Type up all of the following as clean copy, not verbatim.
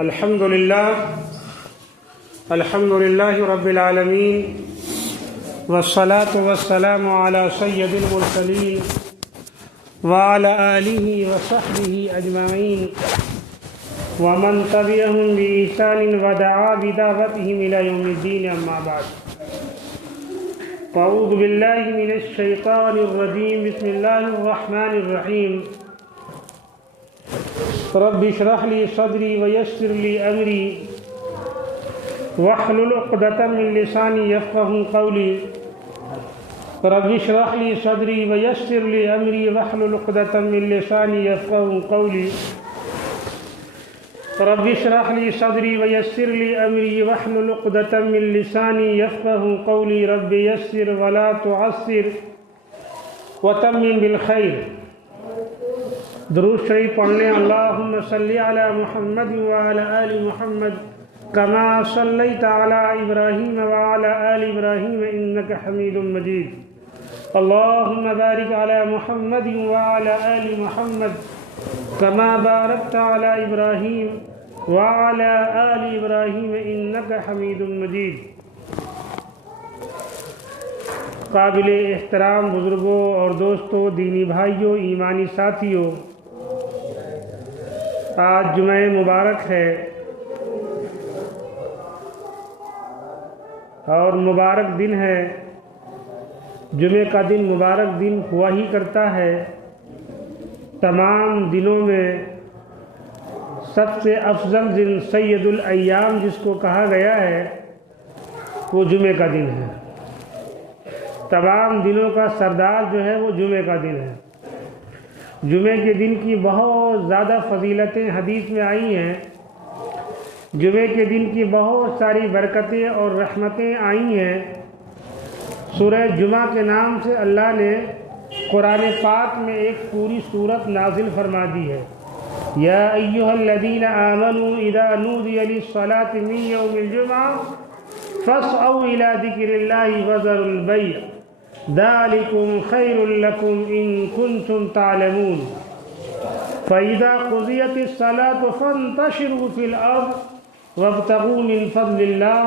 الحمد للہ رب العالمین والصلاة والسلام علی سید المرسلین وعلی آلہ وصحبہ اجمعین ومن تبعهم بإحسان ودعا بدعوتهم إلى يوم الدين اما بعد اعوذ باللہ من الشیطان الرجیم بسم اللہ الرحمن الرحیم رب اشرح لي صدري ويسر لي امري واحلل عقدة من لساني يفقهوا قولي رب اشرح لي صدري ويسر لي امري واحلل عقدة من لساني يفقهوا قولي رب اشرح لي صدري ويسر لي امري واحلل عقدة من لساني يفقهوا قولي رب يسر ولا تعسر وتمم بالخير. درود شریف پڑھ لیں. اللہم صلی علی محمد وعلی آل محمد کما صلیت علی ابراہیم وعلی آل ابراہیم انک حمید مجید. اللہم بارک علی محمد وعلی آل محمد کما بارکت علی ابراہیم وعلی آل ابراہیم انک حمید مجید. قابل احترام بزرگوں اور دوستوں، دینی بھائیوں، ایمانی ساتھیوں، آج جمعہ مبارک ہے اور مبارک دن ہے. جمعہ کا دن مبارک دن ہوا ہی کرتا ہے. تمام دنوں میں سب سے افضل دن سید الایام جس کو کہا گیا ہے وہ جمعہ کا دن ہے. تمام دنوں کا سردار جو ہے وہ جمعہ کا دن ہے. جمعہ کے دن کی بہت زیادہ فضیلتیں حدیث میں آئی ہیں. جمعہ کے دن کی بہت ساری برکتیں اور رحمتیں آئی ہیں. سورہ جمعہ کے نام سے اللہ نے قرآن پاک میں ایک پوری سورت نازل فرما دی ہے. یا ایھا الذین آمنوا اذا نودی للصلاۃ من یوم الجمعہ فاسعوا الی ذکر اللہ وذروا البیع ذالکم خیر لکم ان کنتم تعلمون فاذا قضیت الصلاۃ فانتشروا فی الارض وابتغوا من فضل اللہ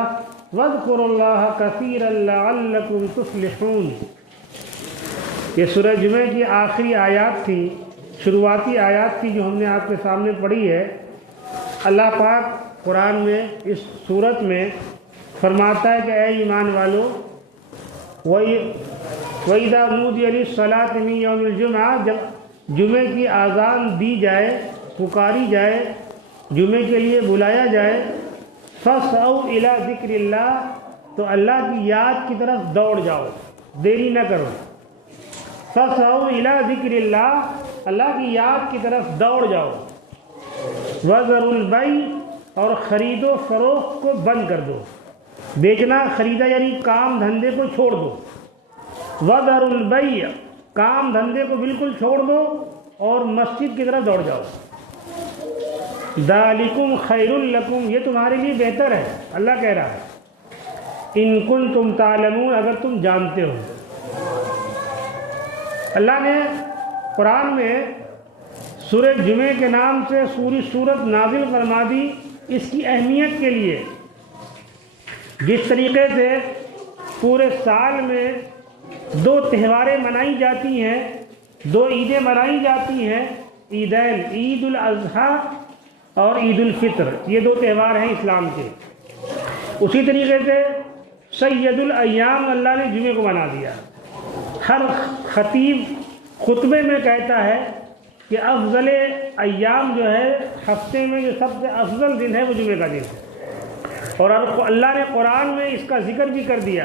واذکروا اللہ کثیرا لعلکم تفلحون. یہ سورہ جمعہ کی آخری آیات تھی، شروعاتی آیات تھی جو ہم نے آپ کے سامنے پڑھی ہے. اللہ پاک قرآن میں اس سورت میں فرماتا ہے کہ اے ایمان والو، وَإِذَا نُودِيَ لِلصَّلَاةِ مِن يَوْمِ الْجُمْعَةِ، جب جمعے کی اذان دی جائے، پکاری جائے، جمعے کے لیے بلایا جائے، فَاسْعَوْا إِلَى ذِكْرِ اللَّهِ، تو اللہ کی یاد کی طرف دوڑ جاؤ، دیری نہ کرو. فَاسْعَوْا إِلَى ذِكْرِ اللَّهِ، اللہ کی یاد کی طرف دوڑ جاؤ. وَذَرُوا الْبَيْعَ، اور خرید و فروخت کو بند کر دو. بیچنا خریدا یعنی کام دھندے کو چھوڑ دو. وَذَرُوا الْبَيْعَ، کام دھندے کو بالکل چھوڑ دو اور مسجد کی طرف دوڑ جاؤ. ذَالِكُمْ خَيْرٌ لَكُمْ، یہ تمہارے لیے بہتر ہے. اللہ کہہ رہا ہے اِن كُنتُمْ تَعْلَمُونَ، اگر تم جانتے ہو. اللہ نے قرآن میں سورہ جمعہ کے نام سے پوری سورت نازل فرما دی اس کی اہمیت کے لیے. جس طریقے سے پورے سال میں دو تہواریں منائی جاتی ہیں، دو عیدیں منائی جاتی ہیں، عیدین، عید الاضحیٰ اور عید الفطر، یہ دو تہوار ہیں اسلام کے. اسی طریقے سے سید الایام اللہ نے جمعے کو بنا دیا. ہر خطیب خطبے میں کہتا ہے کہ افضل ایام جو ہے ہفتے میں جو سب سے افضل دن ہے وہ جمعے کا دن ہے. اور اللہ نے قرآن میں اس کا ذکر بھی کر دیا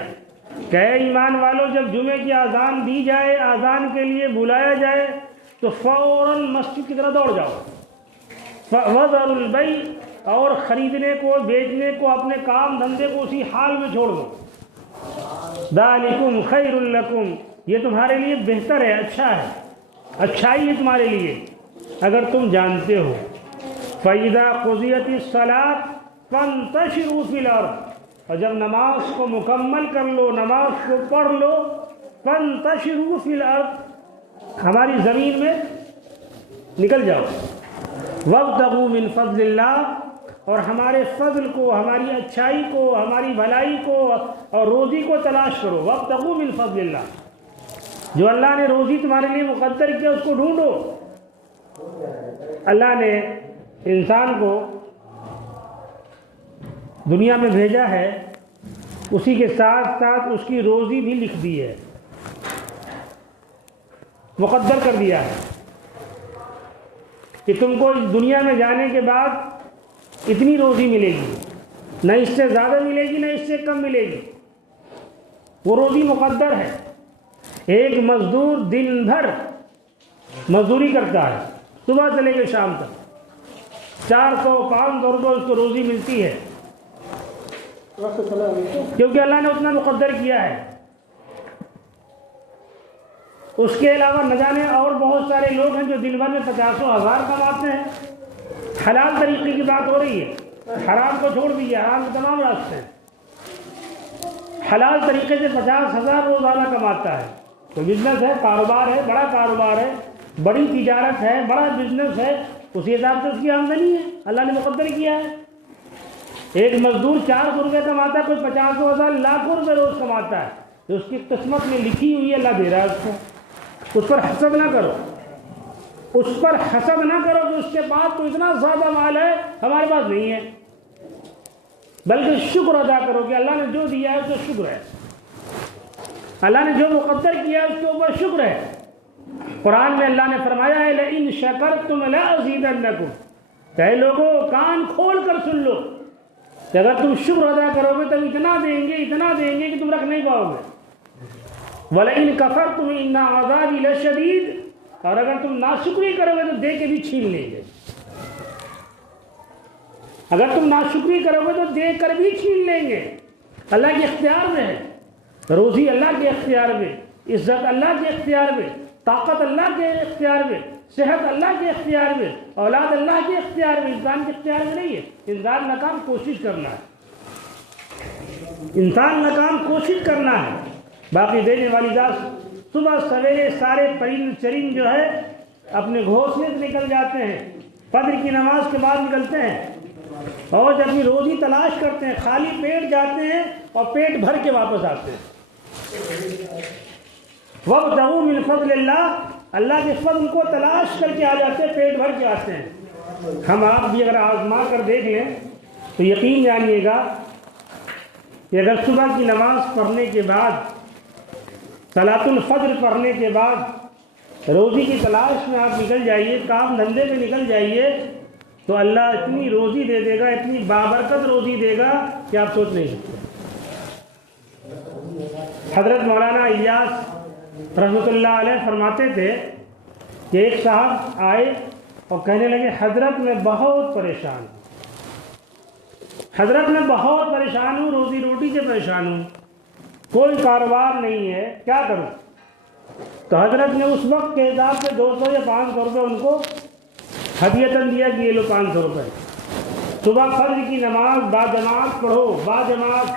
کہ اے ایمان والو، جب جمعے کی اذان دی جائے، اذان کے لیے بلایا جائے تو فوراً مسجد کی طرف دوڑ جاؤ. وَذَرُوا الْبَيْعَ، اور خریدنے کو، بیچنے کو، اپنے کام دھندے کو اسی حال میں چھوڑ دو. ذَالِكُمْ خَيْرٌ لَكُمْ، یہ تمہارے لیے بہتر ہے، اچھا ہے، اچھائی ہے تمہارے لیے اگر تم جانتے ہو. فَإِذَا قُضِيَتِ الصَّلَاةُ فَانتَشِرُوا فِي الْأَرْضِ، اور جب نماز کو مکمل کر لو، نماز کو پڑھ لو، فَانتَشِرُوا فِي الْأَرْضِ، ہماری زمین میں نکل جاؤ. وابتغوا من فضل اللہ، اور ہمارے فضل کو، ہماری اچھائی کو، ہماری بھلائی کو اور روزی کو تلاش کرو۔ وابتغوا من فضل اللہ، جو اللہ نے روزی تمہارے لیے مقدر کیا اس کو ڈھونڈو۔ اللہ نے انسان کو دنیا میں بھیجا ہے، اسی کے ساتھ ساتھ اس کی روزی بھی لکھ دی ہے، مقدر کر دیا ہے کہ تم کو اس دنیا میں جانے کے بعد اتنی روزی ملے گی، نہ اس سے زیادہ ملے گی نہ اس سے کم ملے گی، وہ روزی مقدر ہے۔ ایک مزدور دن بھر مزدوری کرتا ہے، صبح سے لے کے شام تک 400-500 روپے اس کو روزی ملتی ہے، کیونکہ اللہ نے اتنا مقدر کیا ہے۔ اس کے علاوہ نہ جانے اور بہت سارے لوگ ہیں جو دن بھر میں 50,000 کماتے ہیں۔ حلال طریقے کی بات ہو رہی ہے، حرام کو چھوڑ دیجیے، حرام کے تمام راستے ہیں۔ حلال طریقے سے 50,000 روزانہ کماتا ہے، تو بزنس ہے، کاروبار ہے، بڑا کاروبار ہے، بڑی تجارت ہے، بڑا بزنس ہے، اسی حساب سے اس کی آمدنی ہے، اللہ نے مقدر کیا ہے۔ ایک مزدور 400 روپے کماتا ہے، کوئی 50,000 لاکھوں روپے روز کماتا ہے، تو اس کی قسمت میں لکھی ہوئی ہے، اللہ دے رہا ہے اس کو۔ اس پر حسد نہ کرو، اس پر حسد نہ کرو کہ اس کے پاس تو اتنا زیادہ مال ہے، ہمارے پاس نہیں ہے، بلکہ شکر ادا کرو کہ اللہ نے جو دیا ہے اس کو شکر ہے، اللہ نے جو مقدر کیا ہے اس کے اوپر شکر ہے۔ قرآن میں اللہ نے فرمایا ہے لئن شکرتم لأزیدنکم، اے لوگوں کان کھول کر سن لو کہ اگر تم شکر ادا کرو گے تو اتنا دیں گے، اتنا دیں گے کہ تم رکھ نہیں پاؤ گے۔ وَلَئِن كَفَرْتُمْ إِنَّ عَذَابِي لَشَدِيدٌ، اور اگر تم ناشکری کرو گے تو دے کے بھی چھین لیں گے۔ اگر تم ناشکری کرو گے تو دے کر بھی چھین لیں گے۔ اللہ کے اختیار میں ہے، روزی اللہ کے اختیار میں، عزت اللہ کے اختیار میں، طاقت اللہ کے اختیار میں، صحت اللہ کے اختیار میں، اولاد اللہ کے اختیار میں، انسان کے اختیار میں نہیں ہے۔ انسان ناکام کوشش کرنا ہے، انسان ناکام کوشش کرنا ہے۔ باقی دینے والی ذات صبح سویرے سارے پرند چرند جو ہے اپنے گھونسلے سے نکل جاتے ہیں، فجر کی نماز کے بعد نکلتے ہیں اور جب اپنی روزی تلاش کرتے ہیں، خالی پیٹ جاتے ہیں اور پیٹ بھر کے واپس آتے ہیں۔ وَابْتَغُوا مِنْ فَضْلِ اللَّهِ، اللہ کے فضل کو تلاش کر کے آ جاتے ہیں، پیٹ بھر کے آتے ہیں۔ ہم آپ بھی اگر آزما کر دیکھ لیں تو یقین جانیے گا کہ اگر صبح کی نماز پڑھنے کے بعد، صلاۃ الفجر پڑھنے کے بعد روزی کی تلاش میں آپ نکل جائیے، کام دھندے میں نکل جائیے، تو اللہ اتنی روزی دے دے گا، اتنی بابرکت روزی دے گا کہ آپ سوچ نہیں سکتے۔ حضرت مولانا الیاس رحمۃ اللہ علیہ فرماتے تھے کہ ایک صاحب آئے اور کہنے لگے حضرت میں بہت پریشان ہوں، حضرت میں بہت پریشان ہوں، روزی روٹی سے پریشان ہوں، کوئی کاروبار نہیں ہے، کیا کروں؟ تو حضرت نے اس وقت کے حساب سے 200 یا 500 روپے ان کو ہدیتاً دیا کہ یہ لو 500 روپے، صبح فجر کی نماز باجماعت پڑھو، باجماعت،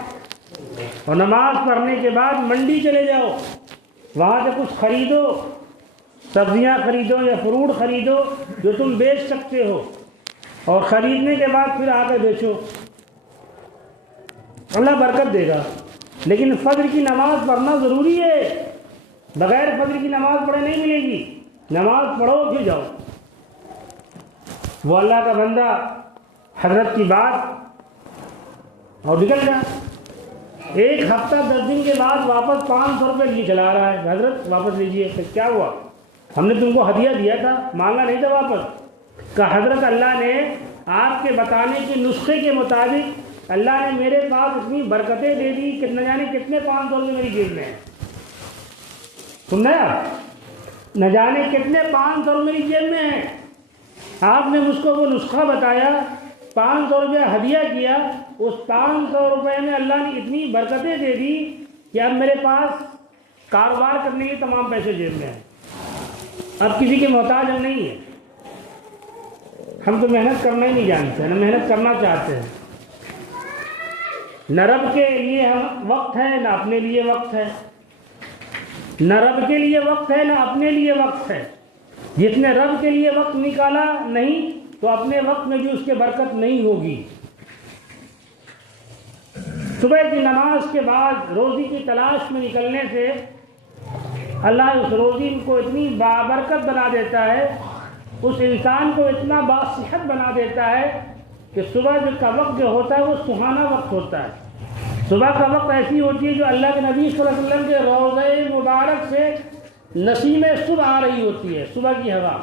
اور نماز پڑھنے کے بعد منڈی چلے جاؤ، وہاں سے کچھ خریدو، سبزیاں خریدو یا فروٹ خریدو جو تم بیچ سکتے ہو، اور خریدنے کے بعد پھر آ کر بیچو، اللہ برکت دے گا۔ لیکن فجر کی نماز پڑھنا ضروری ہے، بغیر فجر کی نماز پڑھے نہیں ملے گی، نماز پڑھو پھر جاؤ۔ وہ اللہ کا بندہ حضرت کی بات اور نکل گیا، ایک ہفتہ 10 دن کے بعد واپس 500 روپے لیے چلا رہا ہے، حضرت واپس لیجیے۔ کیا ہوا؟ ہم نے تم کو ہدیہ دیا تھا، مانگا نہیں تھا واپس۔ کہا حضرت اللہ نے آپ کے بتانے کے نسخے کے مطابق اللہ نے میرے پاس اتنی برکتیں دے دی کہ نہ جانے کتنے 500 روپے میری جیب میں ہیں، سن رہے آپ؟ نہ جانے کتنے 500 روپے میری جیب میں ہیں۔ آپ نے مجھ کو وہ نسخہ بتایا، 500 روپے ہدیہ کیا، اس 500 روپے میں اللہ نے اتنی برکتیں دے دی کہ اب میرے پاس کاروبار کرنے کے تمام پیسے جیب میں ہیں، اب کسی کے محتاج ہم نہیں ہیں۔ ہم تو محنت کرنا ہی نہیں جانتے، نہ محنت کرنا چاہتے ہیں، نہ رب کے لیے ہم وقت ہے نہ اپنے لیے وقت ہے، نہ رب کے لیے وقت ہے نہ اپنے لیے وقت ہے۔ جس نے رب کے لیے وقت نکالا نہیں تو اپنے وقت میں بھی اس کے برکت نہیں ہوگی۔ صبح کی نماز کے بعد روزی کی تلاش میں نکلنے سے اللہ اس روزی کو اتنی بابرکت بنا دیتا ہے، اس انسان کو اتنا باصحت بنا دیتا ہے کہ صبح کا وقت جو ہوتا ہے وہ سہانا وقت ہوتا ہے۔ صبح کا وقت ایسی ہوتی ہے جو اللہ کے نبی صلی اللہ علیہ وسلم کے روضہ مبارک سے نسیم صبح آ رہی ہوتی ہے، صبح کی ہوا۔